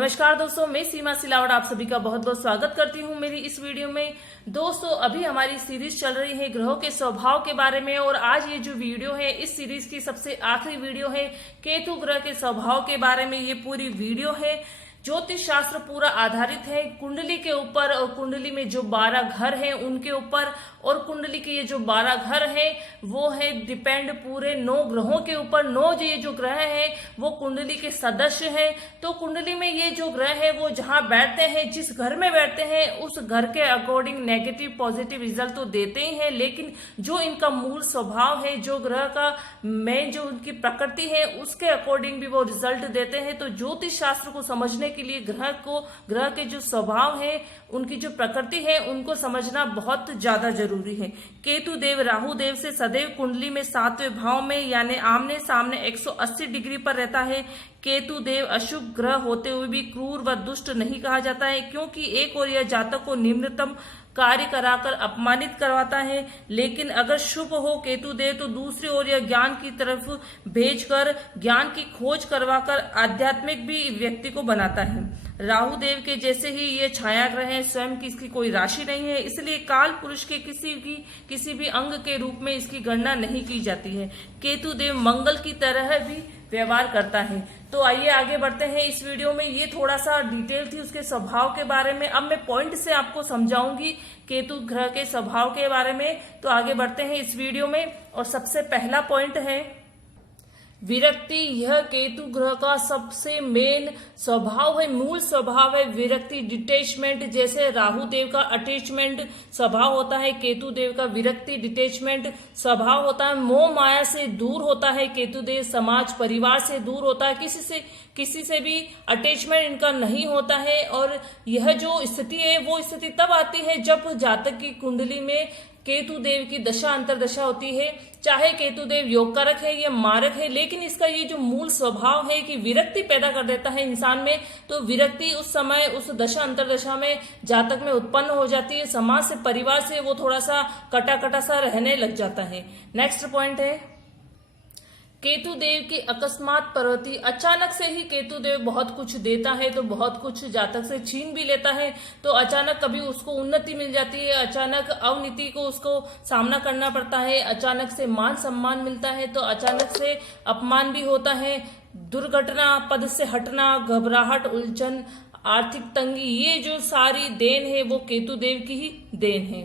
नमस्कार दोस्तों, मैं सीमा सिलावट आप सभी का बहुत बहुत स्वागत करती हूं मेरी इस वीडियो में। दोस्तों, अभी हमारी सीरीज चल रही है ग्रहों के स्वभाव के बारे में और आज ये जो वीडियो है इस सीरीज की सबसे आखिरी वीडियो है। केतु ग्रह के स्वभाव के बारे में ये पूरी वीडियो है। ज्योतिष शास्त्र पूरा आधारित है कुंडली के ऊपर और कुंडली में जो 12 घर हैं उनके ऊपर, और कुंडली के ये जो 12 घर हैं वो है डिपेंड पूरे 9 ग्रहों के ऊपर। 9 ये जो ग्रह हैं वो कुंडली के सदस्य हैं। तो कुंडली में ये जो ग्रह है वो जहां बैठते हैं, जिस घर में बैठते हैं, उस घर के अकॉर्डिंग नेगेटिव पॉजिटिव रिजल्ट तो देते ही हैं, लेकिन जो इनका मूल स्वभाव है, जो ग्रह का मेन जो उनकी प्रकृति है उसके अकॉर्डिंग भी वो रिजल्ट देते हैं। तो ज्योतिष शास्त्र को समझने के लिए ग्रह के जो स्वभाव है, उनकी जो प्रकृति है, उनको समझना बहुत ज्यादा जरूरी है। केतु देव राहु देव से सदैव कुंडली में 7वें भाव में यानी आमने सामने 180 डिग्री पर रहता है। केतु देव अशुभ ग्रह होते हुए भी क्रूर व दुष्ट नहीं कहा जाता है, क्योंकि एक और यह जातक को निम्नतम कार्य कराकर अपमानित करवाता है, लेकिन अगर शुभ हो केतु देव तो दूसरी ओर यह ज्ञान की तरफ भेजकर ज्ञान की खोज करवाकर आध्यात्मिक भी व्यक्ति को बनाता है। राहु देव के जैसे ही ये छाया ग्रह है, स्वयं की इसकी कोई राशि नहीं है, इसलिए काल पुरुष के किसी भी अंग के रूप में इसकी गणना नहीं की जाती है। केतु देव मंगल की तरह भी व्यवहार करता है। तो आइए आगे बढ़ते हैं इस वीडियो में। ये थोड़ा सा डिटेल थी उसके स्वभाव के बारे में। अब मैं पॉइंट से आपको समझाऊंगी केतु ग्रह के स्वभाव के बारे में। तो आगे बढ़ते हैं इस वीडियो में और सबसे पहला पॉइंट है विरक्ति। यह केतु ग्रह का सबसे मेन स्वभाव है, मूल स्वभाव है विरक्ति, डिटेचमेंट। जैसे राहु देव का अटैचमेंट स्वभाव होता है, केतु देव का विरक्ति डिटेचमेंट स्वभाव होता है। मोह माया से दूर होता है केतु देव, समाज परिवार से दूर होता है, किसी से भी अटैचमेंट इनका नहीं होता है। और यह जो स्थिति है वो स्थिति तब आती है जब जातक की कुंडली में केतु देव की दशा अंतरदशा होती है, चाहे केतु देव योग कारक है या मारक है, लेकिन इसका ये जो मूल स्वभाव है कि विरक्ति पैदा कर देता है इंसान में। तो विरक्ति उस समय उस दशा अंतरदशा में जातक में उत्पन्न हो जाती है, समाज से परिवार से वो थोड़ा सा कटा सा रहने लग जाता है। नेक्स्ट पॉइंट है केतु देव की अकस्मात प्रवृत्ति। अचानक से ही केतु देव बहुत कुछ देता है तो बहुत कुछ जातक से छीन भी लेता है। तो अचानक कभी उसको उन्नति मिल जाती है, अचानक अवनीति को उसको सामना करना पड़ता है, अचानक से मान सम्मान मिलता है, तो अचानक से अपमान भी होता है, दुर्घटना, पद से हटना, घबराहट, उलझन, आर्थिक तंगी, ये जो सारी देन है वो केतु देव की ही देन है।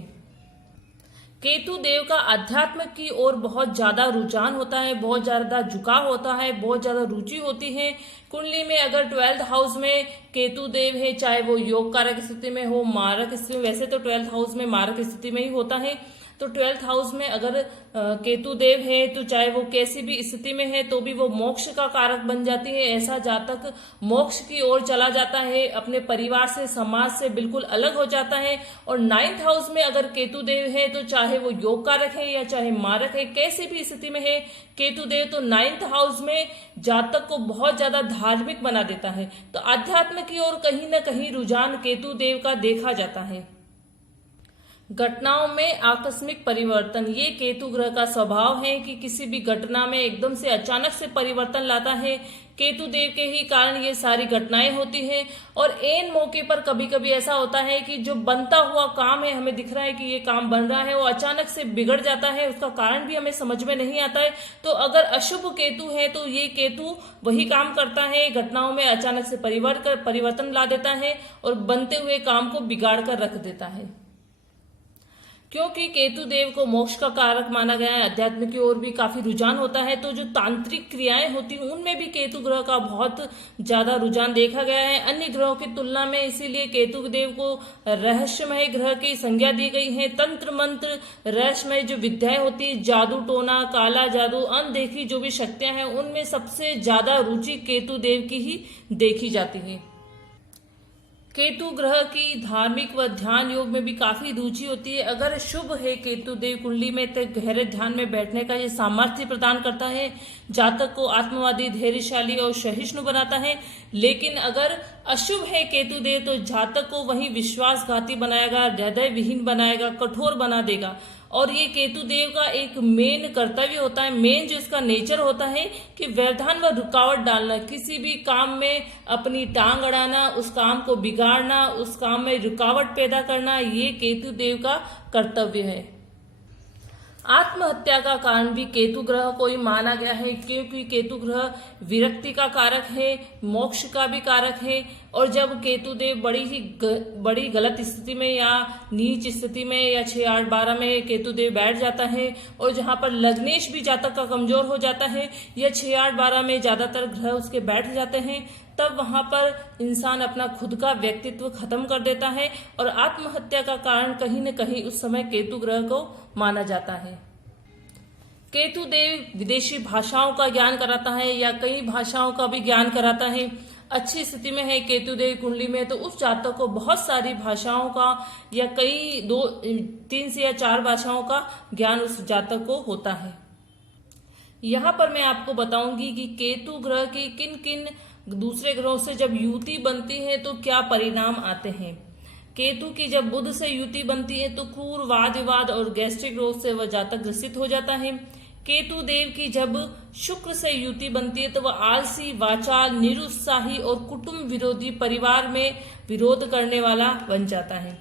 केतु देव का अध्यात्म की ओर बहुत ज्यादा रुझान होता है, बहुत ज्यादा झुकाव होता है, बहुत ज्यादा रुचि होती है। कुंडली में अगर 12th हाउस में केतु देव है, चाहे वो योग कारक स्थिति में हो, मारक स्थिति में, वैसे तो 12th हाउस में मारक स्थिति में ही होता है, तो 12th हाउस में अगर केतु देव है तो चाहे वो कैसी भी स्थिति में है तो भी वो मोक्ष का कारक बन जाती है। ऐसा जातक मोक्ष की ओर चला जाता है, अपने परिवार से समाज से बिल्कुल अलग हो जाता है। और 9th हाउस में अगर केतु देव है तो चाहे वो योग कारक है या चाहे मारक है, कैसी भी स्थिति में है केतु देव, तो 9th हाउस में जातक को बहुत ज्यादा धार्मिक बना देता है। तो अध्यात्म की ओर कहीं ना कहीं रुझान केतु देव का देखा जाता है। घटनाओं में आकस्मिक परिवर्तन, ये केतु ग्रह का स्वभाव है कि किसी भी घटना में एकदम से अचानक से परिवर्तन लाता है। केतु देव के ही कारण ये सारी घटनाएं होती हैं। और एन मौके पर कभी कभी ऐसा होता है कि जो बनता हुआ काम है, हमें दिख रहा है कि ये काम बन रहा है, वो अचानक से बिगड़ जाता है, उसका कारण भी हमें समझ में नहीं आता है। तो अगर अशुभ केतु है तो ये केतु वही काम करता है, घटनाओं में अचानक से परिवर्तन ला देता है और बनते हुए काम को बिगाड़ कर रख देता है। क्योंकि केतु देव को मोक्ष का कारक माना गया है, अध्यात्म की ओर भी काफी रुझान होता है, तो जो तांत्रिक क्रियाएं होती हैं उनमें भी केतु ग्रह का बहुत ज्यादा रुझान देखा गया है अन्य ग्रहों की तुलना में। इसीलिए केतु देव को रहस्यमय ग्रह की संज्ञा दी गई है। तंत्र मंत्र, रहस्यमय जो विद्याएं होती है, जादू टोना, काला जादू, अनदेखी जो भी शक्तियां हैं, उनमें सबसे ज्यादा रुचि केतु देव की ही देखी जाती है। केतु ग्रह की धार्मिक व ध्यान योग में भी काफी रुचि होती है। अगर शुभ है केतु देव कुंडली में तो गहरे ध्यान में बैठने का ये सामर्थ्य प्रदान करता है, जातक को आत्मवादी, धैर्यशाली और सहिष्णु बनाता है। लेकिन अगर अशुभ है केतु देव तो जातक को वही विश्वासघाती बनाएगा, हृदय विहीन बनाएगा, कठोर बना देगा। और ये केतु देव का एक मेन कर्तव्य होता है, मेन जो इसका नेचर होता है कि व्यवधान व रुकावट डालना, किसी भी काम में अपनी टांग अड़ाना, उस काम को बिगाड़ना, उस काम में रुकावट पैदा करना, ये केतु देव का कर्तव्य है। आत्महत्या का कारण भी केतु ग्रह को ही माना गया है, क्योंकि केतु ग्रह विरक्ति का कारक है, मोक्ष का भी कारक है। और जब केतु देव बड़ी गलत स्थिति में या नीच स्थिति में या 6, 8, 12 में केतु देव बैठ जाता है, और जहां पर लग्नेश भी जातक का कमजोर हो जाता है या 6, 8, 12 में ज्यादातर ग्रह उसके बैठ जाते हैं, तब वहां पर इंसान अपना खुद का व्यक्तित्व खत्म कर देता है। और आत्महत्या का कारण कहीं न कहीं उस समय केतु ग्रह को माना जाता है। केतु देव विदेशी भाषाओं का ज्ञान कराता है या कई भाषाओं का भी ज्ञान कराता है। अच्छी स्थिति में है केतु देव कुंडली में तो उस जातक को बहुत सारी भाषाओं का या कई 2, 3 से या 4 भाषाओं का ज्ञान उस जातक को होता है। यहाँ पर मैं आपको बताऊंगी कि केतु ग्रह की किन किन दूसरे ग्रहों से जब युति बनती है तो क्या परिणाम आते हैं। केतु की जब बुध से युति बनती है तो क्रूर वाद विवाद और गैस्ट्रिक रोग से वह जातक ग्रसित हो जाता है। केतु देव की जब शुक्र से युति बनती है तो वह आलसी, वाचाल, निरुत्साही और कुटुंब विरोधी, परिवार में विरोध करने वाला बन जाता है।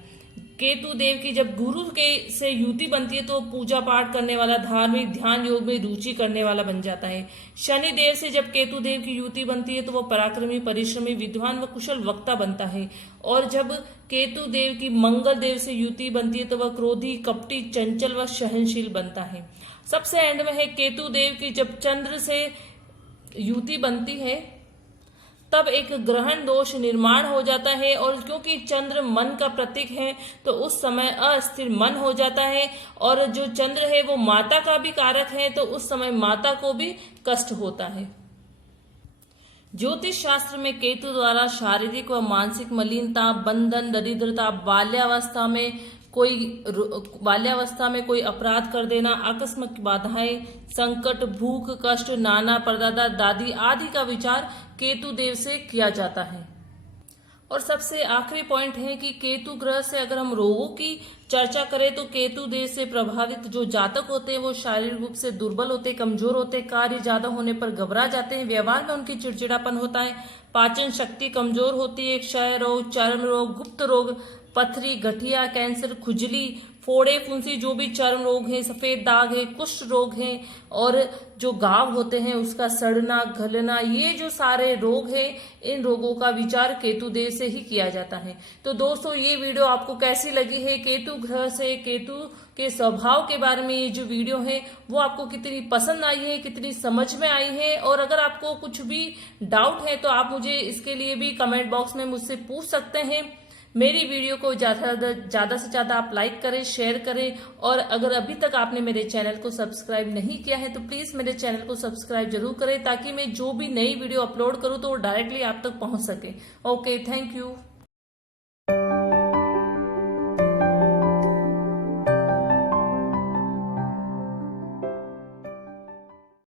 केतु देव की जब गुरु के से युति बनती है तो पूजा पाठ करने वाला, धार्मिक ध्यान योग में रुचि करने वाला बन जाता है। शनि देव से जब केतु देव की युति बनती है तो वह पराक्रमी, परिश्रमी, विद्वान व कुशल वक्ता बनता है। और जब केतु देव की मंगल देव से युति बनती है तो वह क्रोधी, कपटी, चंचल व सहनशील बनता है। सबसे एंड में है केतु देव की जब चंद्र से युति बनती है तब एक ग्रहण दोष निर्माण हो जाता है। और क्योंकि चंद्र मन का प्रतीक है तो उस समय अस्थिर मन हो जाता है। और जो चंद्र है वो माता का भी कारक है तो उस समय माता को भी कष्ट होता है। ज्योतिष शास्त्र में केतु द्वारा शारीरिक व मानसिक मलिनता, बंधन, दरिद्रता, बाल्यावस्था में कोई अपराध कर देना, आकस्मिक बाधाएं, संकट, भूख, कष्ट, नाना, परदादा, दादी आदि का विचार केतु देव से किया जाता है। और सबसे आखिरी पॉइंट है कि केतु ग्रह से अगर हम रोगों की चर्चा करें तो केतु देव से प्रभावित जो जातक होते हैं वो शारीरिक रूप से दुर्बल होते, कमजोर होते, कार्य ज्यादा होने पर घबरा जाते हैं, व्यवहार में उनकी चिड़चिड़ापन होता है, पाचन शक्ति कमजोर होती है, क्षय रोग, चर्म रोग, गुप्त रोग, पथरी, गठिया, कैंसर, खुजली, फोड़े, फुंसी, जो भी चर्म रोग हैं, सफेद दाग है, कुष्ठ रोग हैं, और जो घाव होते हैं उसका सड़ना, गलना, ये जो सारे रोग हैं इन रोगों का विचार केतु देव से ही किया जाता है। तो दोस्तों ये वीडियो आपको कैसी लगी है, केतु ग्रह से केतु के स्वभाव के बारे में ये जो वीडियो है वो आपको कितनी पसंद आई है, कितनी समझ में आई है। और अगर आपको कुछ भी डाउट है तो आप मुझे इसके लिए भी कमेंट बॉक्स में मुझसे पूछ सकते हैं। मेरी वीडियो को ज्यादा से ज्यादा आप लाइक करें, शेयर करें। और अगर अभी तक आपने मेरे चैनल को सब्सक्राइब नहीं किया है तो प्लीज मेरे चैनल को सब्सक्राइब जरूर करें ताकि मैं जो भी नई वीडियो अपलोड करूं तो वो डायरेक्टली आप तक पहुंच सके। Okay, thank you.